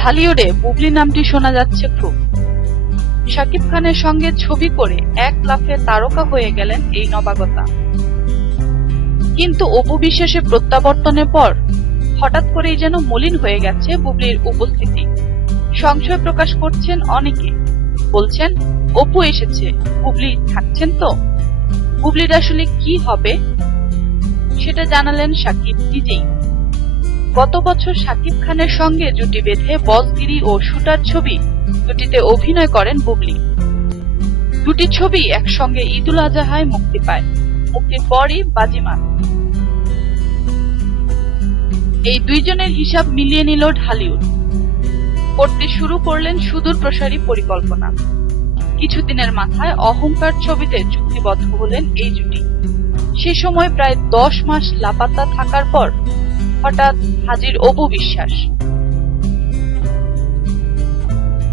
ঢালিউডে বুবলি নামটি শোনা যাচ্ছে খুব। শাকিব খানের সঙ্গে ছবি করে এক লাফে তারকা হয়ে গেলেন এই নবাগতা। কিন্তু অপু বিশ্বাসের প্রত্যাবর্তনের পর হঠাৎ করেই যেন মলিন হয়ে গেছে বুবলির উপস্থিতি। সংশয় প্রকাশ করছেন অনেকে, বলছেন অপু এসেছে, বুবলি থাকছেন তো, বুবলির আসলে কি হবে সেটা জানালেন শাকিব নিজেই। গত বছর শাকিব খানের সঙ্গে জুটি বেঁধে বসগিরি ও শুটার ছবি দুটিতে অভিনয় করেন বুবলি। দুটি ছবি একসঙ্গে ঈদুল আজহায় মুক্তি পায়। মুক্তির পরই বাজিমাত। এই দুইজনের হিসাব মিলিয়ে নিল ঢালিউড। করতে শুরু করলেন সুদূর প্রসারী পরিকল্পনা। কিছুদিনের মাথায় অহংকার ছবিতে চুক্তিবদ্ধ হলেন এই জুটি। সে সময় প্রায় 10 মাস লাপাত্তা থাকার পর হঠাৎ হাজির অপু বিশ্বাস।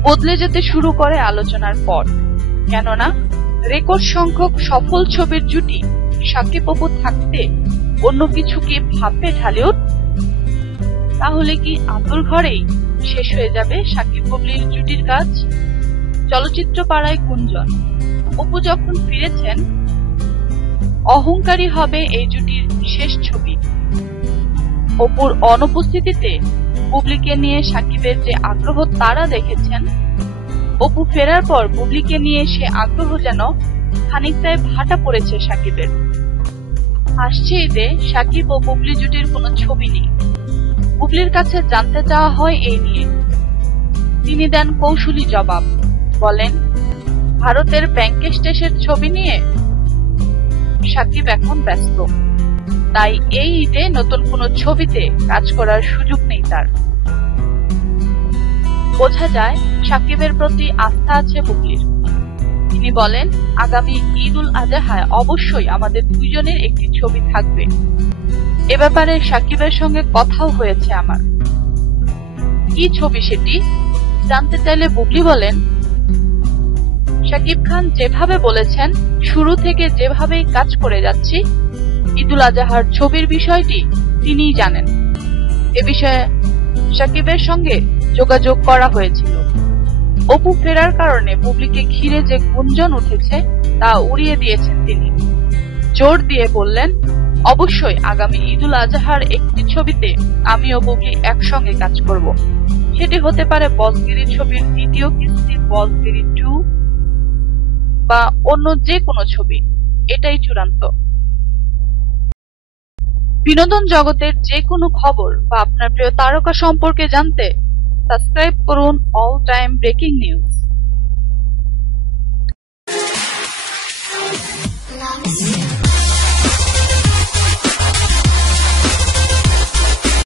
বদলে যেতে শুরু করে আলোচনার পর, কেননা রেকর্ড সংখ্যক সফল ছবির জুটি শাকিব অপু থাকতে অন্য কিছু কি ভাববে ঢালিউড? তাহলে কি আতুর ঘরেই শেষ হয়ে যাবে শাকিব বুবলির জুটির কাজ? চলচ্চিত্র পাড়ায় গুঞ্জন, অপু যখন ফিরেছেন অহংকারী হবে এই জুটির শেষ ছবি। অপুর অনুপস্থিতিতে বুবলিকে নিয়ে শাকিবের যে আগ্রহ তারা দেখেছেন, অপু ফেরার পর বুবলিকে নিয়ে সে আগ্রহ যেন খানিকটায় ভাটা পড়েছে শাকিবের। আসছে ঈদে শাকিব ও বুবলি জুটির কোনো ছবি নেই। বুবলির কাছে জানতে চাওয়া হয় এই নিয়ে। তিনি দেন কৌশলী জবাব, বলেন ভারতের ব্যাংকেস্টেশের ছবি নিয়ে শাকিব এখন ব্যস্ত, তাই এই ঈদে নতুন কোনো ছবিতে কাজ করার সুযোগ নেই তার। বোঝা যায় শাকিবের প্রতি আস্থা আছে বুবলির। তিনি বলেন আগামী ঈদুল আজহায় অবশ্যই আমাদের দুইজনের একটি ছবি থাকবে। এ ব্যাপারে শাকিবের সঙ্গে কথাও হয়েছে আমার। কি ছবি সেটি জানতে চাইলে বুবলি বলেন, শাকিব খান যেভাবে বলেছেন, শুরু থেকে যেভাবেই কাজ করে যাচ্ছি, ঈদুল আজহার ছবির বিষয়টি তিনিই জানেন। এ বিষয়ে শাকিবের সঙ্গে যোগাযোগ করা হয়েছিল। অপু ফেরার কারণে বুবলিকে ঘিরে যে গুঞ্জন উঠেছে তা উড়িয়ে দিয়েছেন তিনি। জোর দিয়ে বললেন, অবশ্যই আগামী ঈদুল আজহার একটি ছবিতে আমি ও বুবলি একসঙ্গে কাজ করব। সেটি হতে পারে বসগিরি ছবির দ্বিতীয় কিস্তি বসগিরি 2 বা অন্য যে কোনো ছবি। এটাই চূড়ান্ত। বিনোদন জগতের যে কোনো খবর বা আপনার প্রিয় তারকা সম্পর্কে জানতে সাবস্ক্রাইব করুন অল টাইম ব্রেকিং নিউজ।